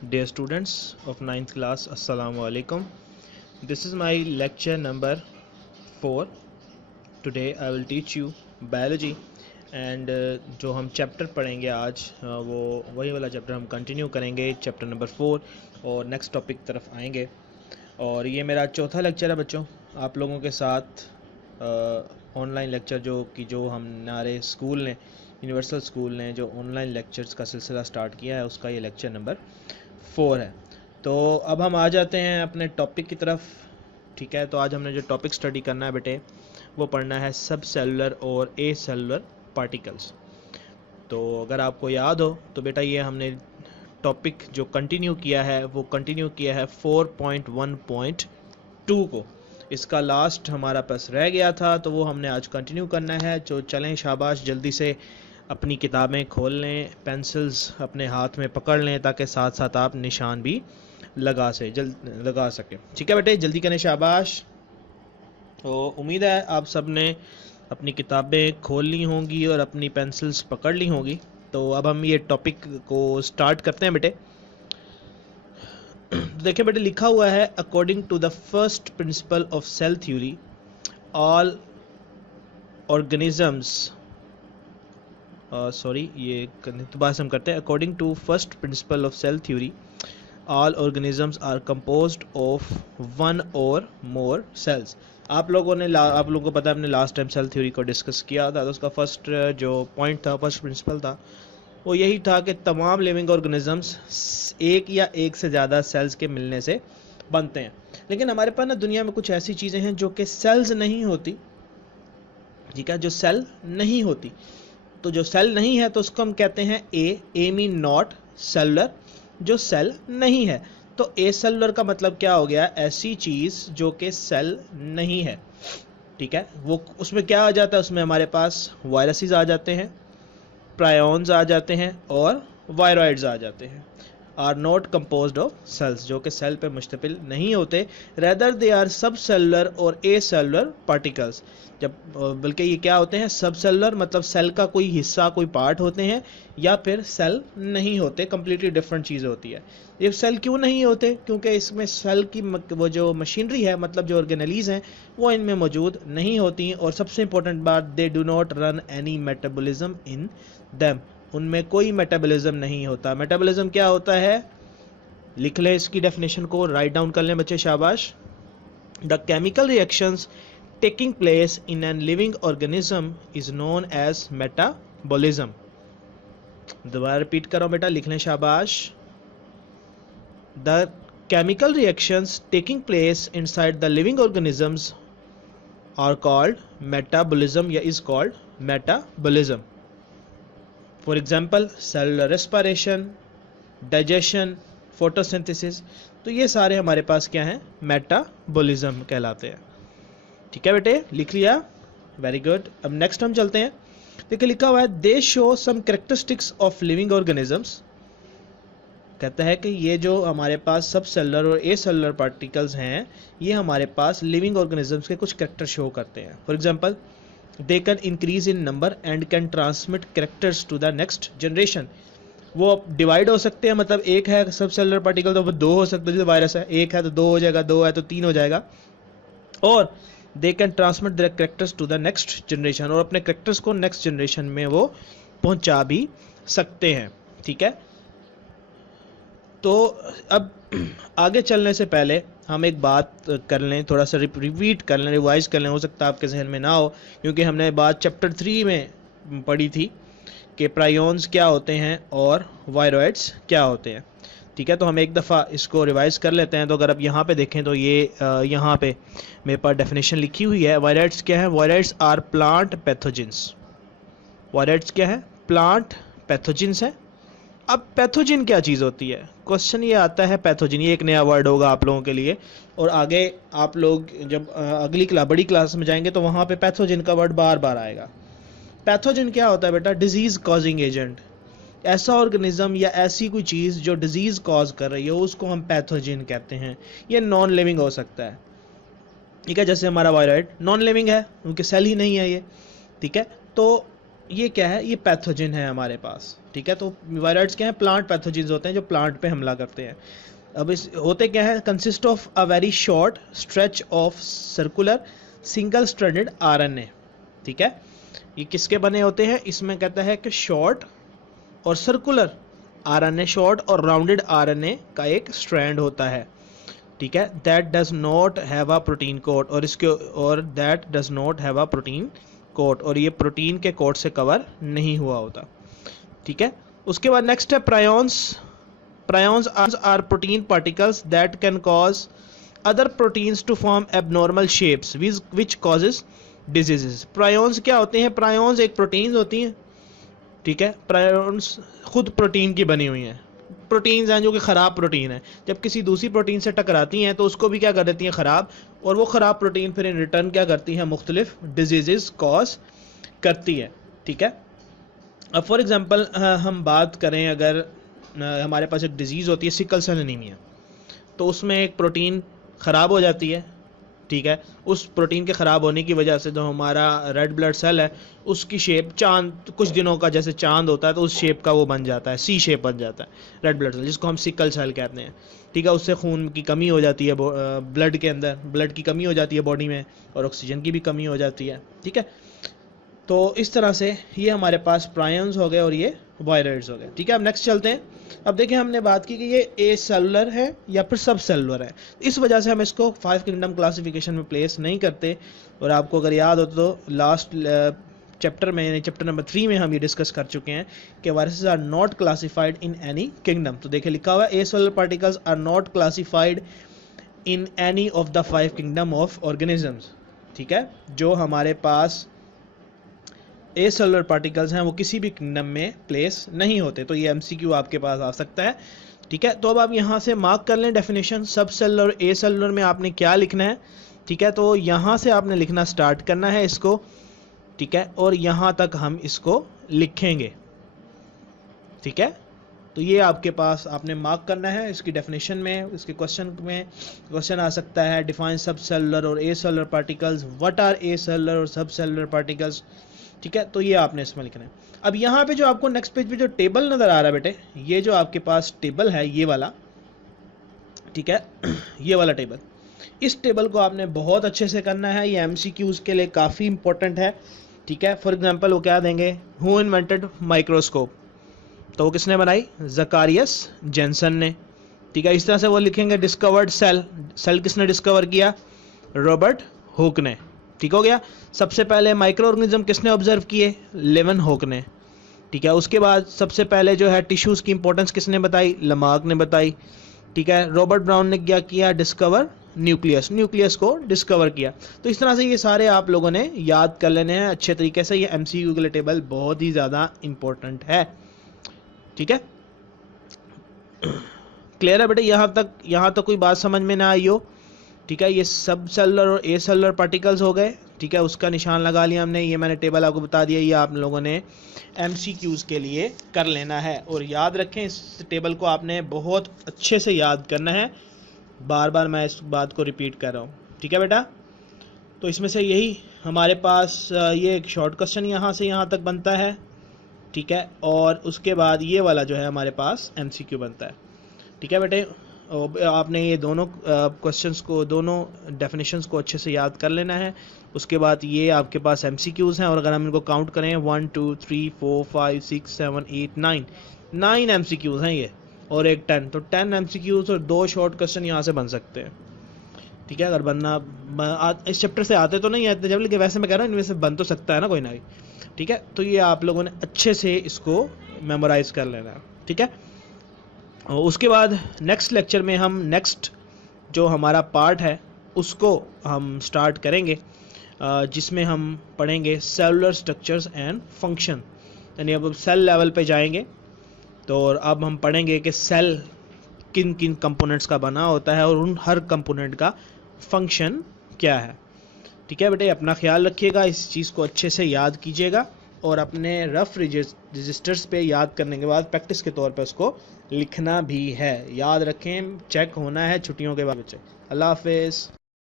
Dear students of ninth class, Assalamu alaikum. This is my lecture number 4. Today I will teach you biology and जो हम chapter पढ़ेंगे आज वो वही वाला चैप्टर हम कंटिन्यू करेंगे, चैप्टर नंबर 4 और नेक्स्ट टॉपिक तरफ आएंगे। और ये मेरा चौथा लेक्चर है बच्चों, आप लोगों के साथ ऑनलाइन लेक्चर जो हमारे स्कूल ने, यूनिवर्सल स्कूल ने जो ऑनलाइन लेक्चर्स का सिलसिला स्टार्ट किया है, उसका ये लेक्चर नंबर 4 है। तो अब हम आ जाते हैं अपने टॉपिक की तरफ। ठीक है, तो आज हमने जो टॉपिक स्टडी करना है बेटे, वो पढ़ना है सब सेलुलर और ए सेलुलर पार्टिकल्स। तो अगर आपको याद हो तो बेटा ये हमने टॉपिक जो कंटिन्यू किया है वो कंटिन्यू किया है 4.1.2 को। इसका लास्ट हमारा पास रह गया था तो वो हमने आज कंटिन्यू करना है। तो चलें शाबाश, जल्दी से अपनी किताबें खोल लें, पेंसिल्स अपने हाथ में पकड़ लें ताकि साथ साथ आप निशान भी लगा सकें। ठीक है बेटे, जल्दी करें शाबाश। तो उम्मीद है आप सब ने अपनी किताबें खोल ली होंगी और अपनी पेंसिल्स पकड़ ली होंगी। तो अब हम ये टॉपिक को स्टार्ट करते हैं बेटे। देखिए बेटे, लिखा हुआ है according to the first principle of cell theory all organisms ये दोबारा हम करते हैं। According to first principle of cell theory all organisms are composed of one और मोर सेल्स। आप लोगों को पता है, हमने लास्ट टाइम सेल थ्योरी को डिस्कस किया था। तो उसका फर्स्ट जो पॉइंट था, फर्स्ट प्रिंसिपल था, वो यही था कि तमाम लिविंग ऑर्गेनिजम्स एक या एक से ज़्यादा सेल्स के मिलने से बनते हैं। लेकिन हमारे पास ना दुनिया में कुछ ऐसी चीज़ें हैं जो कि सेल्स नहीं होती। ठीक है, जो सेल नहीं होती, तो जो सेल नहीं है तो उसको हम कहते हैं ए मीन नॉट सेलुलर, जो सेल नहीं है। तो ए सेलुलर का मतलब क्या हो गया? ऐसी चीज़ जो कि सेल नहीं है। ठीक है, वो उसमें क्या आ जाता है? उसमें हमारे पास वायरसेस आ जाते हैं, प्रायोन्स आ जाते हैं और वायरॉइड्स आ जाते हैं। Are not composed of cells, जो कि सेल पे मुश्तमिल नहीं होते। Rather they are subcellular और ए सेलुलर पार्टिकल्स। जब बल्कि ये क्या होते हैं? सब सेलुलर मतलब सेल का कोई हिस्सा, कोई पार्ट होते हैं, या फिर सेल नहीं होते। कंप्लीटली डिफरेंट चीज़ होती है। ये सेल क्यों नहीं होते? क्योंकि इसमें सेल की वो जो मशीनरी है, मतलब जो ऑर्गेनेलीज हैं, वो इनमें मौजूद नहीं होती। और सबसे इंपॉर्टेंट बात, they do not run any metabolism in them, उनमें कोई मेटाबॉलिज्म नहीं होता। मेटाबॉलिज्म क्या होता है? लिख ले इसकी डेफिनेशन को, राइट डाउन कर लें बच्चे शाबाश। The chemical reactions taking place in an living organism is known as metabolism। दोबारा रिपीट करो बेटा, लिख लें शाबाश। The chemical reactions taking place inside the living organisms are called metabolism या is called metabolism। For example, cellular respiration, digestion, photosynthesis। तो ये सारे हमारे पास क्या हैं? मेटाबॉलिज्म कहलाते हैं। ठीक है बेटे, लिख लिया, वेरी गुड। अब नेक्स्ट हम चलते हैं। देखिए लिखा हुआ है they show some characteristics of living organisms. कहता है कि ये जो हमारे पास सब सेलुलर और ए सेलुलर पार्टिकल्स हैं, ये हमारे पास लिविंग ऑर्गेनिजम्स के कुछ कैरेक्टर शो करते हैं। For example, they can increase in number and can transmit characters to the next generation. वो डिवाइड हो सकते हैं, मतलब एक है सब सेलुलर पार्टिकल तो वो दो हो सकते हैं। जैसे वायरस है, एक है तो दो हो जाएगा, दो है तो तीन हो जाएगा। और they can transmit their characters to the next generation, और अपने कैरेक्टर्स को नेक्स्ट जनरेशन में वो पहुंचा भी सकते हैं। ठीक है, तो अब आगे चलने से पहले हम एक बात कर लें, थोड़ा सा रिपीट कर लें, रिवाइज कर लें। हो सकता है आपके जहन में ना हो, क्योंकि हमने बात चैप्टर 3 में पढ़ी थी कि प्रायोन्स क्या होते हैं और वायरॉइड्स क्या होते हैं। ठीक है, तो हम एक दफ़ा इसको रिवाइज कर लेते हैं। तो अगर आप यहाँ पे देखें तो ये यहाँ पे मेरे पास डेफिनेशन लिखी हुई है। वायरॉइड्स क्या है? Viroids are plant pathogens. Viroids क्या है? प्लांट पैथोजेंस है। अब पैथोजन क्या चीज़ होती है? क्वेश्चन ये आता है पैथोजन, ये एक नया वर्ड होगा आप लोगों के लिए। और आगे आप लोग जब अगली बड़ी क्लास में जाएंगे तो वहाँ पे पैथोजन का वर्ड बार बार आएगा। पैथोजन क्या होता है बेटा? Disease causing agent. ऐसा ऑर्गेनिज्म या ऐसी कोई चीज़ जो डिजीज़ कॉज कर रही है, उसको हम पैथोजन कहते हैं। ये नॉन लिविंग हो सकता है। ठीक है, जैसे हमारा वायरॉइड नॉन लिविंग है, उनके सेल ही नहीं है ये। ठीक है, तो ये क्या है, ये पैथोजन है हमारे पास, ठीक है। तो वायरस क्या है, प्लांट पैथोजेंस होते हैं जो प्लांट पे हमला करते हैं। अब इस होते क्या है, consist of a very short stretch of circular single stranded RNA, ठीक है। ये किसके बने होते हैं, इसमें कहता है कि शॉर्ट और सर्कुलर आरएनए, शॉर्ट और राउंडेड आरएनए का एक स्ट्रैंड होता है, ठीक है। That does not have a protein code, और that does not have a protein coat, और ये प्रोटीन के कोट से कवर नहीं हुआ होता, ठीक है। उसके बाद नेक्स्ट है prions. Prions are protein particles that can cause other proteins to form abnormal shapes which causes diseases. Prions क्या होते हैं, प्रायोन्स एक प्रोटीन्स होती हैं, ठीक है। प्रायोन्स खुद प्रोटीन की बनी हुई हैं, प्रोटीन्स हैं जो कि ख़राब प्रोटीन है, जब किसी दूसरी प्रोटीन से टकराती हैं तो उसको भी क्या कर देती हैं, ख़राब, और वो ख़राब प्रोटीन फिर इन रिटर्न क्या करती है, मुख्तलिफ डिजीज़ कॉज करती है, ठीक है। अब फॉर एग्ज़ाम्पल हम बात करें, अगर हमारे पास एक डिज़ीज़ होती है सिकल सेल एनीमिया, तो उसमें एक प्रोटीन ख़राब हो जाती है, ठीक है। उस प्रोटीन के ख़राब होने की वजह से जो हमारा रेड ब्लड सेल है उसकी शेप चांद, कुछ दिनों का जैसे चांद होता है तो उस शेप का वो बन जाता है, सी शेप बन जाता है रेड ब्लड सेल, जिसको हम सिकल सेल कहते हैं, ठीक है। उससे खून की कमी हो जाती है, ब्लड के अंदर ब्लड की कमी हो जाती है बॉडी में, और ऑक्सीजन की भी कमी हो जाती है, ठीक है। तो इस तरह से ये हमारे पास प्रायन्स हो गए और ये वायरॉइड्स हो गए, ठीक है। अब नेक्स्ट चलते हैं। अब देखिए हमने बात की कि ये ए सेलुलर है या फिर सब सेलुलर है, इस वजह से हम इसको 5 किंगडम क्लासिफिकेशन में प्लेस नहीं करते। और आपको अगर याद हो तो लास्ट चैप्टर में, चैप्टर नंबर 3 में हम ये डिस्कस कर चुके हैं कि viruses are not classified in any kingdom. तो देखिए लिखा हुआ है acellular particles are not classified in any of the 5 kingdom of organisms, ठीक है। जो हमारे पास ए सेलुलर पार्टिकल्स हैं वो किसी भी किंगडम में प्लेस नहीं होते। तो ये एमसीक्यू आपके पास आ सकता है, ठीक है। तो अब आप यहाँ से मार्क कर लें डेफिनेशन, सब सेलुलर ए सेलुलर में आपने क्या लिखना है, ठीक है। तो यहाँ से आपने लिखना स्टार्ट करना है इसको, ठीक है, और यहाँ तक हम इसको लिखेंगे, ठीक है। तो ये आपके पास आपने मार्क करना है इसकी डेफिनेशन में। इसके क्वेश्चन आ सकता है, डिफाइन सब सेलुलर और acellular particles, what are acellular और सब सेलुलर पार्टिकल्स, ठीक है। तो ये आपने इसमें लिखना है। अब यहाँ पे जो आपको नेक्स्ट पेज पे जो टेबल नज़र आ रहा है बेटे, ये जो आपके पास टेबल है ये वाला, ठीक है, ये वाला टेबल, इस टेबल को आपने बहुत अच्छे से करना है, ये एमसीक्यूज़ के लिए काफ़ी इंपॉर्टेंट है, ठीक है। फॉर एग्जांपल वो क्या देंगे, हु इन्वेंटेड माइक्रोस्कोप, तो वो किसने बनाई, ज़कारियस जेनसन ने, ठीक है। इस तरह से वो लिखेंगे डिस्कवर्ड सेल, सेल किसने डिस्कवर किया, रॉबर्ट हुक ने, ठीक हो गया। सबसे पहले माइक्रो ऑर्गेनिज्म किसने ऑब्जर्व किए, लेवन हुक ने, ठीक है। उसके बाद सबसे पहले जो है टिश्यूज़ की इंपॉर्टेंस किसने बताई, लमार्क ने बताई, ठीक है। रॉबर्ट ब्राउन ने क्या किया, डिस्कवर न्यूक्लियस, न्यूक्लियस को डिस्कवर किया। तो इस तरह से ये सारे आप लोगों ने याद कर लेने हैं अच्छे तरीके से। ये एमसीक्यू के लिए टेबल बहुत ही ज़्यादा इंपॉर्टेंट है, ठीक है। क्लियर है बेटे, यहाँ तक कोई बात समझ में ना आई हो, ठीक है। ये सब सेलुलर और ए सेलुलर पार्टिकल्स हो गए, ठीक है, उसका निशान लगा लिया हमने। ये मैंने टेबल आपको बता दिया, ये आप लोगों ने एमसीक्यूज़ के लिए कर लेना है। और याद रखें इस टेबल को आपने बहुत अच्छे से याद करना है, बार बार मैं इस बात को रिपीट कर रहा हूँ, ठीक है बेटा। तो इसमें से यही हमारे पास ये एक शॉर्ट क्वेश्चन यहाँ से यहाँ तक बनता है, ठीक है। और उसके बाद ये वाला जो है हमारे पास एमसीक्यू बनता है, ठीक है बेटे। आपने ये दोनों क्वेश्चंस को, दोनों डेफिनेशंस को अच्छे से याद कर लेना है। उसके बाद ये आपके पास एमसीक्यूज़ हैं, और अगर हम इनको काउंट करें 1 2 3 4 5 6 7 8 9 एमसीक्यूज़ हैं ये, और एक 10, तो 10 एमसीक्यूज़ और 2 शॉर्ट क्वेश्चन यहाँ से बन सकते हैं, ठीक है। अगर बनना इस चैप्टर से आते तो नहीं आते जब, लेकिन वैसे मैं कह रहा हूँ इनमें से बन तो सकता है ना कोई ना कोई, ठीक है। तो ये आप लोगों ने अच्छे से इसको मेमोराइज़ कर लेना है, ठीक है। उसके बाद नेक्स्ट लेक्चर में हम नेक्स्ट जो हमारा पार्ट है उसको हम स्टार्ट करेंगे, जिसमें हम पढ़ेंगे सेलुलर स्ट्रक्चर्स एंड फंक्शन, यानी अब सेल लेवल पे जाएंगे। तो और अब हम पढ़ेंगे कि सेल किन किन कंपोनेंट्स का बना होता है और उन हर कंपोनेंट का फंक्शन क्या है, ठीक है बेटे। अपना ख्याल रखिएगा, इस चीज़ को अच्छे से याद कीजिएगा, और अपने रफ रजिस्टर्स पे याद करने के बाद प्रैक्टिस के तौर पे उसको लिखना भी है, याद रखें, चेक होना है छुट्टियों के बाद बच्चे। अल्लाह हाफिज़।